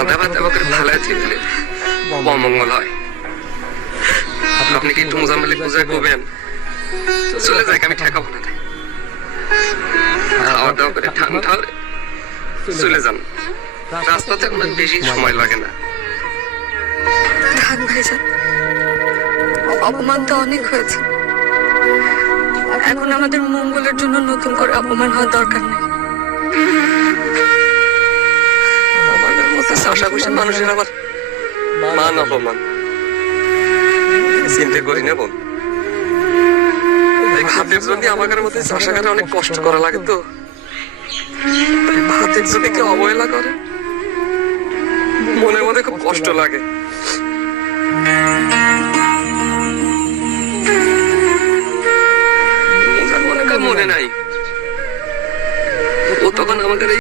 রাধা ভাত আমাকে ফালায় দিলে অমঙ্গল হয়। আপনি কি একটু মোজাম্মেলে বুঝায় করবেন? চলে যাক, আমি ঠেকাবো না। খাওয়া দাওয়া করে ঠান্ডা হলে চলে যান, রাস্তাতে আমার বেশি সময় লাগে না। থাক ভাইজান, অপমান তো অনেক হয়েছে, এখন আমাদের মঙ্গলের জন্য নতুন করে অপমান হওয়ার দরকার নেই। আমাদের মতো আশা করছি মানুষের আবার মান অপমান চিন্তা করি না বোন। ভাতের জন্য আমাদের মধ্যে চাষা করে অনেক কষ্ট করা লাগে, তো ভাতের জন্য কেউ অবহেলা করে মনে মনে খুব কষ্ট লাগে। মনে নাই ও তখন আমাদের